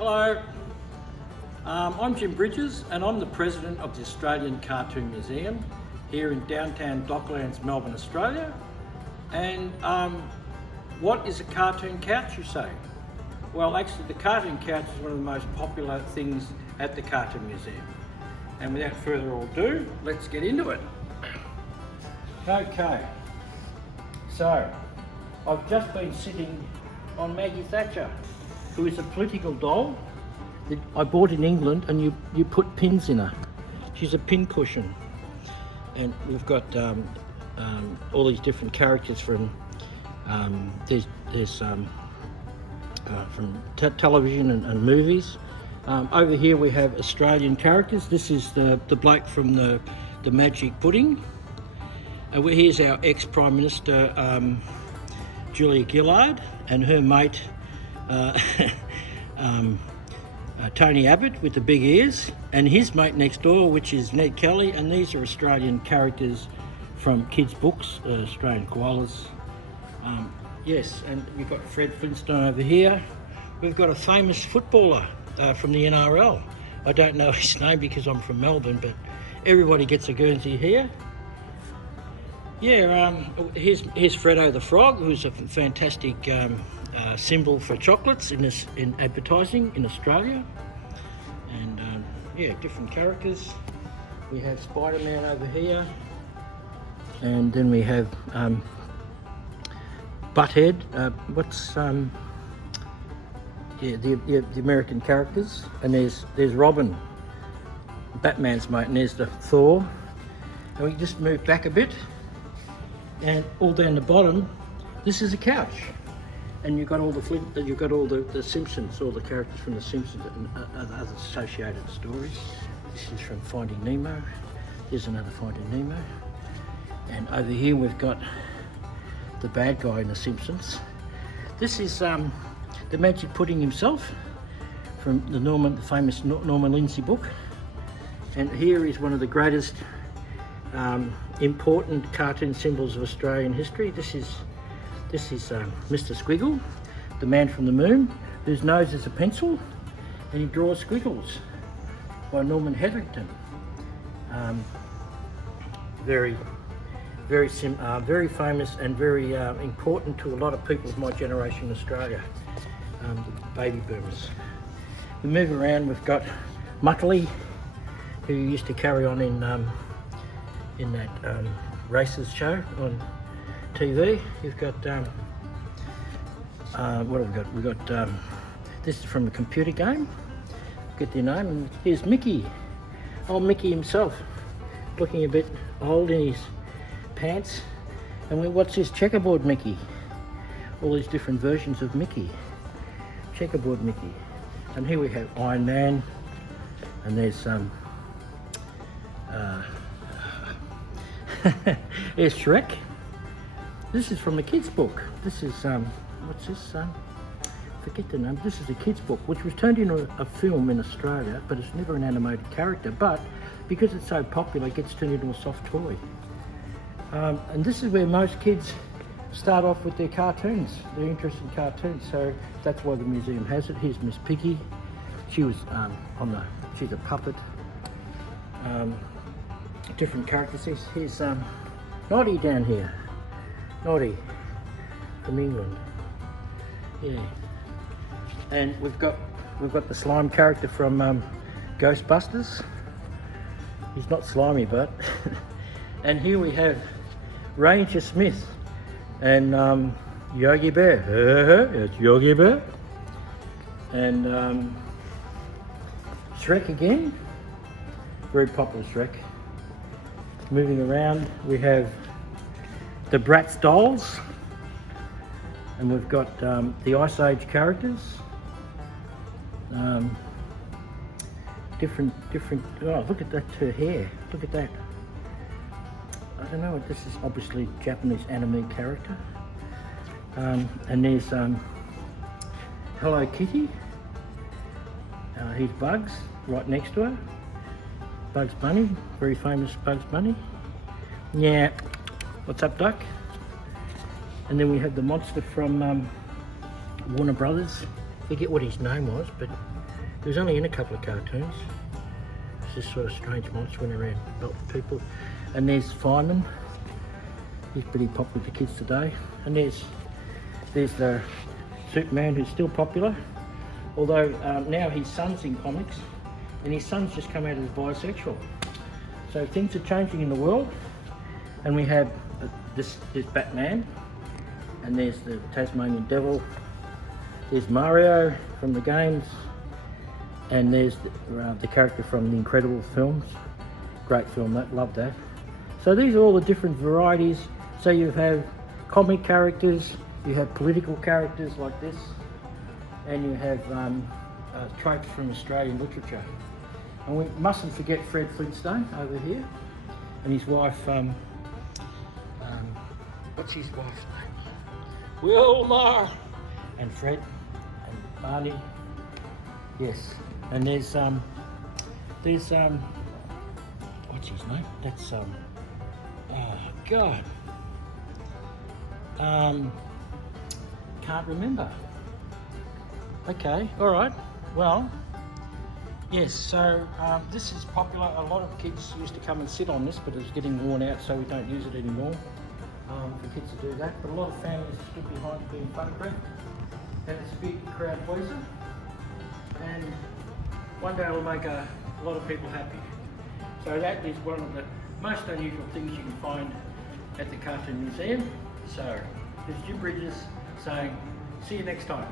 Hello, I'm Jim Bridges and I'm the President of the Australian Cartoon Museum here in downtown Docklands, Melbourne, Australia. And what is a cartoon couch, you say? Well, actually the cartoon couch is one of the most popular things at the Cartoon Museum. And without further ado, let's get into it. Okay, so I've just been sitting on Maggie Thatcher, who is a political doll that I bought in England, and you put pins in her. She's a pin cushion. And we've got all these different characters from from television and movies. Over here we have Australian characters. This is the bloke from the Magic Pudding. Here's our ex-Prime Minister Julia Gillard and her mate Tony Abbott with the big ears, and his mate next door, which is Ned Kelly. And these are Australian characters from kids' books, Australian koalas. Yes, and we've got Fred Flintstone over here. We've got a famous footballer from the NRL. I don't know his name because I'm from Melbourne, but everybody gets a Guernsey here. Yeah, here's Fredo the Frog, who's a fantastic symbol for chocolates in advertising in Australia. And yeah, different characters. We have Spider-Man over here, and then we have Butthead. The American characters, and there's Robin, Batman's mate, and there's the Thor. And we just move back a bit, and all down the bottom, this is a couch, and you've got all the Simpsons, all the characters from the Simpsons and other associated stories. This is from Finding Nemo. There's another Finding Nemo, and over here we've got the bad guy in the Simpsons. This is the Magic Pudding himself from the famous Norman Lindsay book, and here is one of the greatest important cartoon symbols of Australian history. This is Mr. Squiggle, the man from the moon, whose nose is a pencil, and he draws squiggles, by Norman Hetherington. Very famous and very important to a lot of people of my generation in Australia, the baby boomers. We move around. We've got Muttley, who used to carry on in that races show on TV. You've got what have we got? We've got this is from a computer game. Get their name. And here's Mickey. Old Mickey himself, looking a bit old in his pants. And what's this? Checkerboard Mickey. All these different versions of Mickey. Checkerboard Mickey. And here we have Iron Man, and there's here's Shrek. This is from a kid's book. This is what's this? Forget the name. This is a kid's book, which was turned into a film in Australia, but it's never an animated character. But because it's so popular, it gets turned into a soft toy. And this is where most kids start off with their cartoons, their interest in cartoons. So that's why the museum has it. Here's Miss Piggy. She was she's a puppet. Different characters. Here's Noddy down here. Noddy from England. Yeah. And we've got the slime character from Ghostbusters. He's not slimy, but and here we have Ranger Smith and Yogi Bear. It's Yogi Bear. And Shrek again. Very popular Shrek. Moving around, we have the Bratz Dolls, and we've got the Ice Age characters. Different. Oh, look at that, her hair. Look at that. I don't know. This is obviously Japanese anime character. And there's Hello Kitty. Here's Bugs right next to her. Bugs Bunny, very famous Bugs Bunny. Yeah, what's up, Duck? And then we have the monster from Warner Brothers. Forget what his name was, but He was only in a couple of cartoons. It's this sort of strange monster went around helping people. And there's Fireman. He's pretty popular with the kids today. And there's the Superman, who's still popular. Although now his son's in comics, and his son's just come out as bisexual. So things are changing in the world. And we have this Batman, and there's the Tasmanian Devil. There's Mario from the games, and there's the character from the Incredible films. Great film, love that. So these are all the different varieties. So you have comic characters, you have political characters like this, and you have tropes from Australian literature. And we mustn't forget Fred Flintstone over here, and his wife, what's his wife's name? Wilma! And Fred and Barney. Yes. And there's what's his name? That's oh God. Can't remember. Okay, all right. Well, yes, so this is popular. A lot of kids used to come and sit on this, but it's getting worn out, so we don't use it anymore for kids to do that. But a lot of families stood behind being photographed, and it's a big crowd pleaser. And one day it'll make a lot of people happy. So that is one of the most unusual things you can find at the Cartoon Museum. So, this is Jim Bridges saying, see you next time.